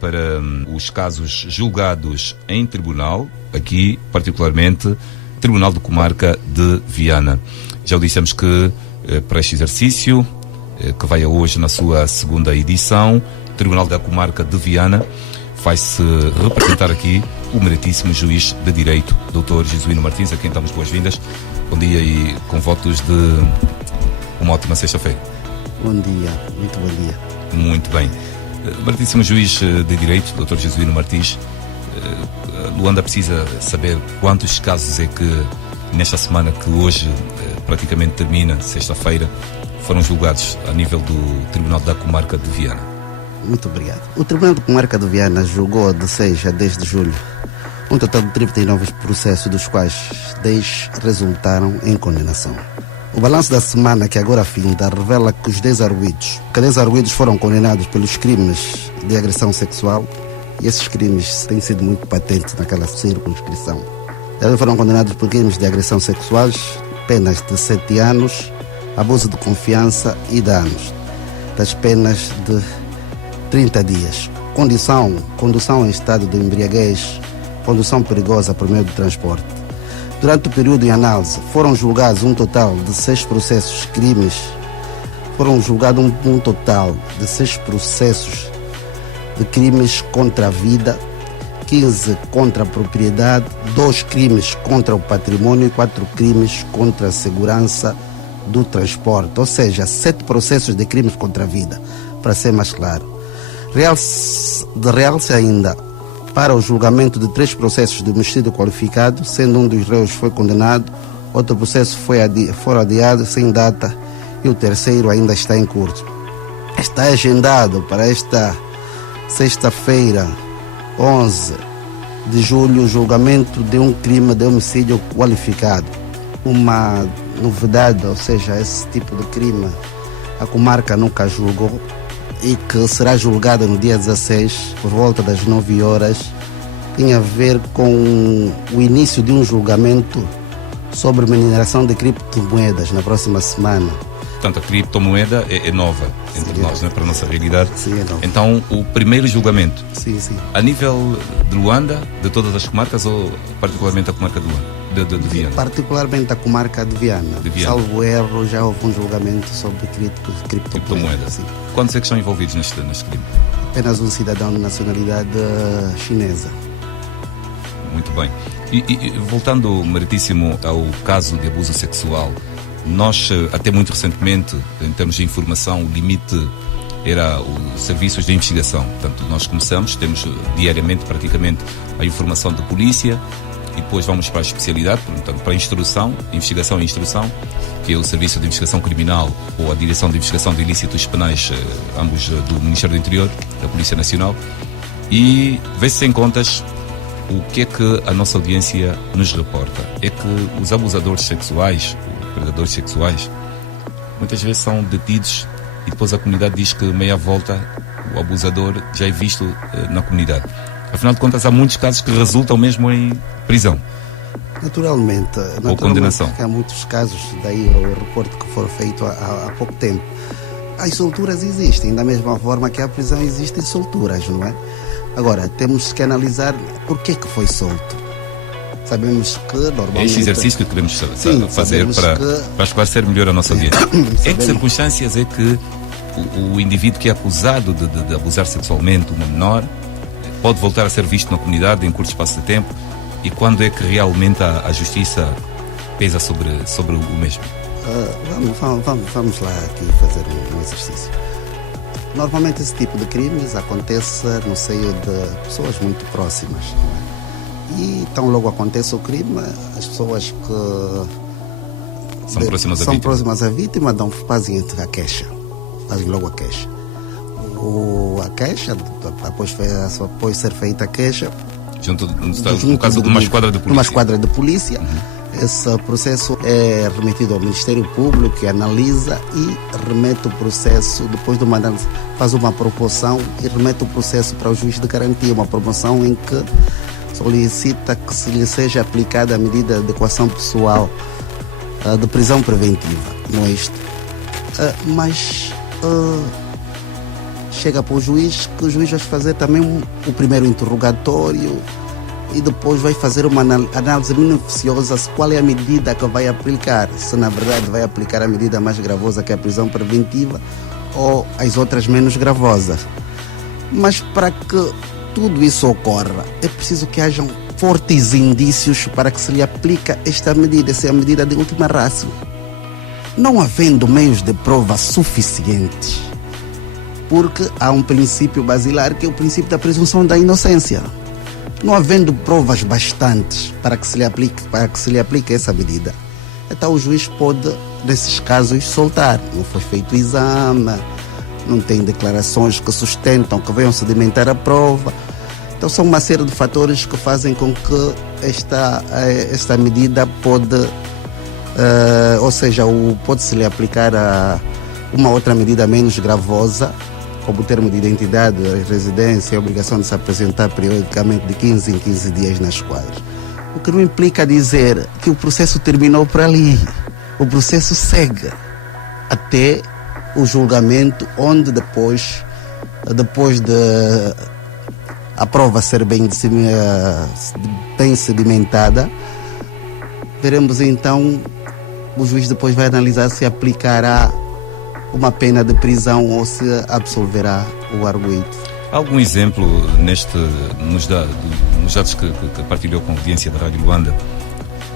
para os casos julgados em tribunal, aqui particularmente Tribunal de Comarca de Viana. Já o dissemos que para este exercício, que vai a hoje na sua segunda edição, Tribunal da Comarca de Viana, vai-se representar aqui o meritíssimo juiz de Direito, Dr. Jesuíno Martins, a quem damos boas-vindas. Bom dia e com votos de uma ótima sexta-feira. Bom dia, muito bom dia. Muito bem. Meritíssimo juiz de Direito, Dr. Jesuíno Martins, Luanda precisa saber quantos casos é que nesta semana que hoje praticamente termina, sexta-feira, foram julgados a nível do Tribunal da Comarca de Viana. Muito obrigado. O Tribunal de Comarca de Viana julgou de 6 a 10 de julho um total de 39 processos, dos quais 10 resultaram em condenação. O balanço da semana que agora finda revela que os 10 arguidos foram condenados pelos crimes de agressão sexual, e esses crimes têm sido muito patentes naquela circunscrição. Eles foram condenados por crimes de agressão sexuais, penas de 7 anos, abuso de confiança e danos, das penas de 30 dias. Condução em estado de embriaguez, condução perigosa por meio de transporte. Durante o período em análise, foram julgados um total de 6 processos crimes. Foram julgados um total de 6 processos de crimes contra a vida, 15 contra a propriedade, 2 crimes contra o patrimônio e 4 crimes contra a segurança do transporte. Ou seja, 7 processos de crimes contra a vida, para ser mais claro. Realce ainda para o julgamento de 3 processos de homicídio qualificado, sendo um dos réus foi condenado, outro processo foi adiado sem data e o terceiro ainda está em curso. Está agendado para esta sexta-feira, 11 de julho, o julgamento de um crime de homicídio qualificado. Uma novidade, ou seja, esse tipo de crime a comarca nunca julgou, e que será julgada no dia 16, por volta das 9 horas, tem a ver com o início de um julgamento sobre mineração de criptomoedas na próxima semana. Portanto, a criptomoeda é nova entre nós, né, para a nossa realidade. Sim, é nova. Então, o primeiro julgamento, Sim. a nível de Luanda, de todas as comarcas, ou particularmente a comarca de Luanda? De Viana? Particularmente a comarca de Viana. Salvo erro, já houve um julgamento sobre criptomoedas. Sim. Quantos é que estão envolvidos neste crime? Apenas um cidadão de nacionalidade chinesa. Muito bem. E voltando, meritíssimo, ao caso de abuso sexual, nós, até muito recentemente, em termos de informação, o limite era os serviços de investigação. Portanto, nós temos diariamente, praticamente, a informação da polícia, e depois vamos para a especialidade, portanto, para a investigação e instrução, que é o Serviço de Investigação Criminal ou a Direção de Investigação de Ilícitos Penais, ambos do Ministério do Interior, da Polícia Nacional, e vê-se em contas o que é que a nossa audiência nos reporta. É que os abusadores sexuais, os predadores sexuais, muitas vezes são detidos e depois a comunidade diz que meia volta o abusador já é visto na comunidade. Afinal de contas, há muitos casos que resultam mesmo em prisão. Naturalmente, ou condenação. Há muitos casos, daí o reporte que foi feito há pouco tempo. As solturas existem, da mesma forma que a prisão existem solturas, não é? Agora, temos que analisar por que foi solto. Sabemos que normalmente... É este exercício que queremos fazer para esclarecer melhor a nossa audiência. Em que circunstâncias é que o indivíduo que é acusado de abusar sexualmente uma menor pode voltar a ser visto na comunidade em curto espaço de tempo, e quando é que realmente a justiça pesa sobre o mesmo? Vamos lá aqui fazer um exercício. Normalmente esse tipo de crimes acontece no seio de pessoas muito próximas, não é? E tão logo acontece o crime, as pessoas que são próximas à vítima fazem a queixa, fazem logo a queixa. A queixa, após ser feita a queixa, no caso de uma esquadra de polícia. Uma esquadra de polícia. Esse processo é remetido ao Ministério Público, que analisa e remete o processo, depois de uma análise, faz uma promoção e remete o processo para o juiz de garantia, uma promoção em que solicita que se lhe seja aplicada a medida de coação pessoal de prisão preventiva, não é isto? Mas chega para o juiz, que o juiz vai fazer também o primeiro interrogatório e depois vai fazer uma análise minuciosa de qual é a medida que vai aplicar, se na verdade vai aplicar a medida mais gravosa, que é a prisão preventiva, ou as outras menos gravosas. Mas para que tudo isso ocorra, é preciso que hajam fortes indícios para que se lhe aplique esta medida, essa é a medida de última ratio. Não havendo meios de prova suficientes, porque há um princípio basilar que é o princípio da presunção da inocência. Não havendo provas bastantes para que se lhe aplique essa medida, então o juiz pode, nesses casos, soltar. Não foi feito exame, não tem declarações que sustentam, que venham sedimentar a prova. Então são uma série de fatores que fazem com que esta medida pode, pode-se lhe aplicar a uma outra medida menos gravosa, como o termo de identidade, residência e a obrigação de se apresentar periodicamente de 15 em 15 dias nas quadras. O que não implica dizer que o processo terminou por ali. O processo segue até o julgamento, onde depois de a prova ser bem sedimentada, veremos então, o juiz depois vai analisar se aplicará uma pena de prisão ou se absolverá o arguido. Algum exemplo nos dados que partilhou com a audiência da Rádio Luanda,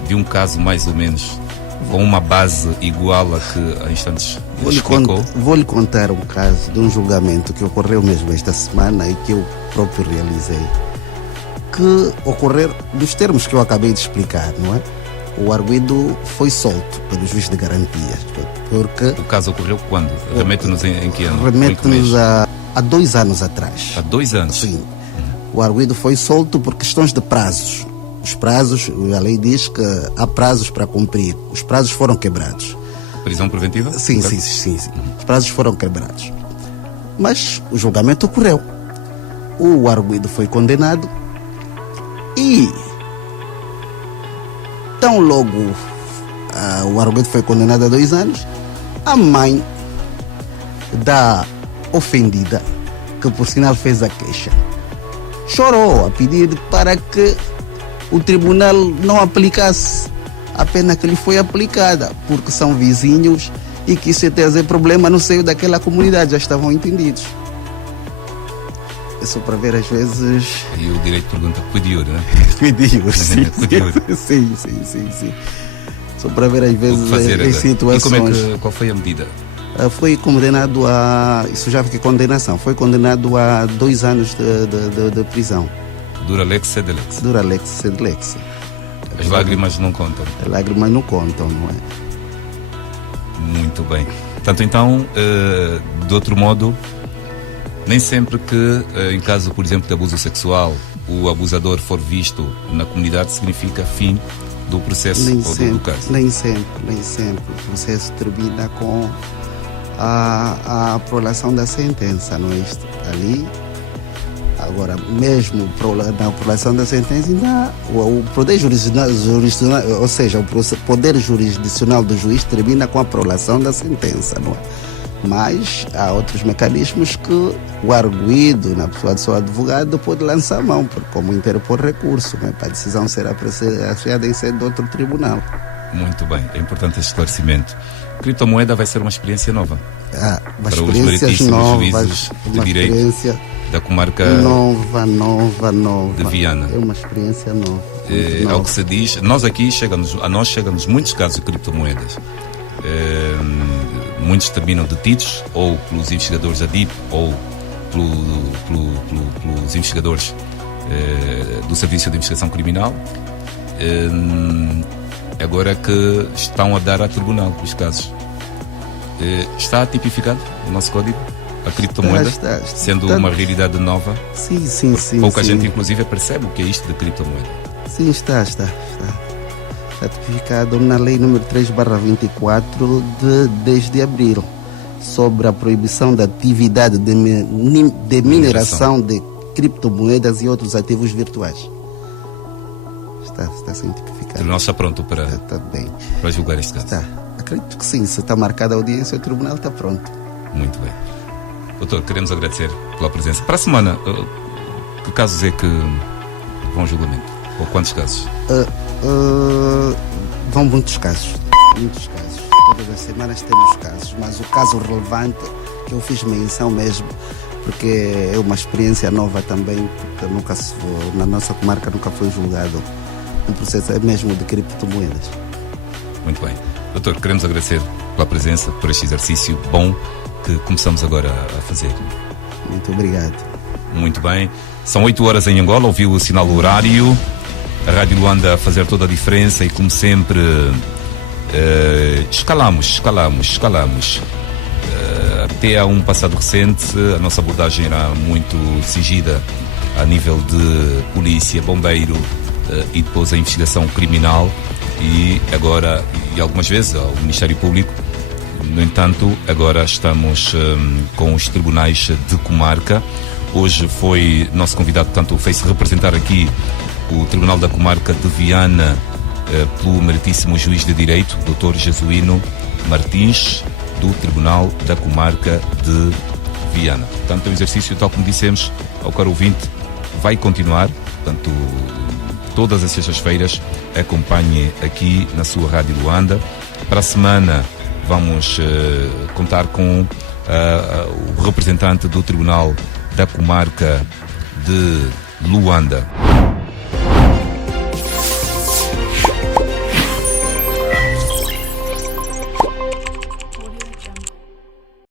de um caso mais ou menos com uma base igual a que há instantes explicou? Vou-lhe contar um caso de um julgamento que ocorreu mesmo esta semana e que eu próprio realizei, que ocorreu dos termos que eu acabei de explicar, não é? O arguido foi solto pelo juiz de garantias. Porque o caso ocorreu quando? Remete-nos em que ano? Remete-nos há 2 anos atrás. Há 2 anos? Sim. O arguido foi solto por questões de prazos. Os prazos, a lei diz que há prazos para cumprir. Os prazos foram quebrados. Prisão preventiva? Sim. Os prazos foram quebrados. Mas o julgamento ocorreu. O arguido foi condenado e tão logo o arguido foi condenado a 2 anos, a mãe da ofendida, que por sinal fez a queixa, chorou a pedir para que o tribunal não aplicasse a pena que lhe foi aplicada, porque são vizinhos e que isso ia trazer problema no seio daquela comunidade, já estavam entendidos. É só para ver às vezes... E o direito pergunta, cuidiu, não é? Cuidiu, sim. Sim. Só para ver às vezes as situações. E qual foi a medida? Foi condenado a... Isso já foi condenação. Foi condenado a 2 anos de prisão. Dura lex sed lex. Dura lex sed lex. As lágrimas não contam. As lágrimas não contam, não é? Muito bem. Portanto, então, de outro modo, nem sempre que, em caso, por exemplo, de abuso sexual, o abusador for visto na comunidade, significa fim do processo do caso. Nem sempre. O processo termina com a prolação da sentença, não é isto? Ali, agora, mesmo na prolação da sentença, ainda o poder jurisdicional, ou seja, o poder jurisdicional do juiz termina com a prolação da sentença, não é? Mas há outros mecanismos que o arguido, na pessoa do seu advogado, pode lançar a mão, como interpor recurso, né, para a decisão ser apreciada em sede de outro tribunal. Muito bem, é importante esse esclarecimento. Criptomoeda vai ser uma experiência nova para os meritíssimos juízes de direito da comarca nova de Viana. É uma experiência nova. Ao que se diz, a nós chegam-nos muitos casos de criptomoedas. Muitos terminam detidos ou pelos investigadores da DIP ou pelos investigadores do Serviço de Investigação Criminal, agora que estão a dar a tribunal os casos. Está tipificado no nosso código a criptomoeda, está, sendo uma realidade nova? Sim. Pouca gente, inclusive, percebe o que é isto de criptomoeda. Sim, está tipificado na Lei número 3/24 de 10 de abril sobre a proibição da atividade de mineração de criptomoedas e outros ativos virtuais. Está sendo tipificado. O tribunal está pronto para julgar este caso? Está. Acredito que sim. Se está marcada a audiência, o tribunal está pronto. Muito bem. Doutor, queremos agradecer pela presença. Para a semana, que casos é que vão a julgamento? Ou quantos casos? Vão muitos casos. Muitos casos. Todas as semanas temos casos, mas o caso relevante que eu fiz menção mesmo, porque é uma experiência nova também, porque na nossa comarca nunca foi julgado um processo mesmo de criptomoedas. Muito bem. Doutor, queremos agradecer pela presença, por este exercício bom que começamos agora a fazer. Muito obrigado. Muito bem. São 8 horas em Angola, ouviu o sinal horário. A Rádio Luanda a fazer toda a diferença e, como sempre, escalamos. Até a um passado recente, a nossa abordagem era muito exigida a nível de polícia, bombeiro e depois a investigação criminal e agora, e algumas vezes, ao Ministério Público. No entanto, agora estamos com os tribunais de comarca. Hoje foi nosso convidado, portanto, fez-se representar aqui o Tribunal da Comarca de Viana pelo meritíssimo juiz de Direito, Dr. Jesuíno Martins, do Tribunal da Comarca de Viana. Portanto, o exercício, tal como dissemos ao caro ouvinte, vai continuar. Portanto, todas as sextas-feiras acompanhe aqui na sua Rádio Luanda. Para a semana vamos contar com o representante do Tribunal da Comarca de Luanda.